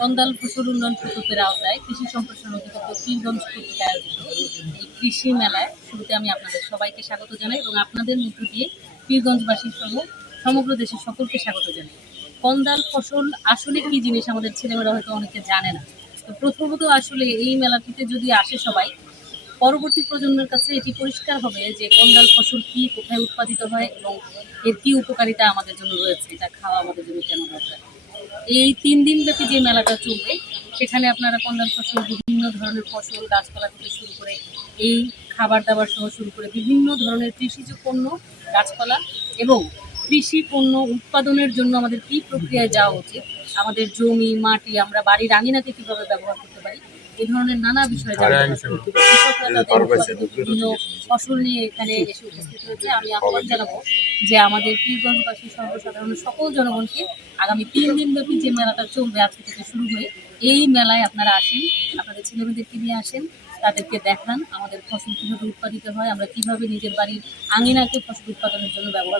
কন্দাল ফসল উন্নয়ন প্রকল্পের আওতায় কৃষি সম্প্রসারণ অধিদপ্তর পীরগঞ্জ কর্তৃক আয়োজিত এই কৃষি মেলায় শুরুতে আমি আপনাদের সবাইকে স্বাগত জানাই এবং আপনাদের মধ্য দিয়ে পীরগঞ্জবাসী সহ সমগ্র দেশের সকলকে স্বাগত জানাই। কন্দাল ফসল আসলে কি জিনিস আমাদের ছেলেমেয়েরা হয়তো অনেকে জানে না। তো প্রথমত আসলে এই মেলাটিতে যদি আসে সবাই, পরবর্তী প্রজন্মের কাছে এটি পরিষ্কার হবে যে কন্দাল ফসল কি, কোথায় উৎপাদিত হয় এবং এর কি উপকারিতা আমাদের জন্য রয়েছে, এটা খাওয়া আমাদের জন্য কেন দরকার। এই তিন দিন ব্যাপী যে মেলাটা চলবে, সেখানে আপনারা কন্দাল ফসল বিভিন্ন ধরনের ফসল, গাছপালা থেকে শুরু করে এই খাবার দাবার সহ শুরু করে বিভিন্ন ধরনের কৃষিজ পণ্য, গাছপালা এবং কৃষি পণ্য উৎপাদনের জন্য আমাদের কি প্রক্রিয়ায় যাওয়া উচিত? আমাদের জমি মাটি আমরা বাড়ির আঙিনাকে কীভাবে ব্যবহার করতে পারি? এই ধরনের নানা বিষয়ে বিভিন্ন ফসল নিয়ে এখানে এসে উপস্থিত হয়েছে। আমি আহ্বান জানাব যে আমাদের পীরগঞ্জবাসী সর্বসাধারণ সকল জনগণকে আগামী তিন দিন ব্যাপী যে মেলাটা চলবে আজকে থেকে শুরু হয়ে এই মেলায় আপনারা আসেন আপনাদের ছেলেমেয়েদেরকে নিয়ে আসেন তাদেরকে দেখান আমাদের ফসল কীভাবে উৎপাদিত হয় আমরা কীভাবে নিজের বাড়ির আঙিনাকে ফসল উৎপাদনের জন্য ব্যবহার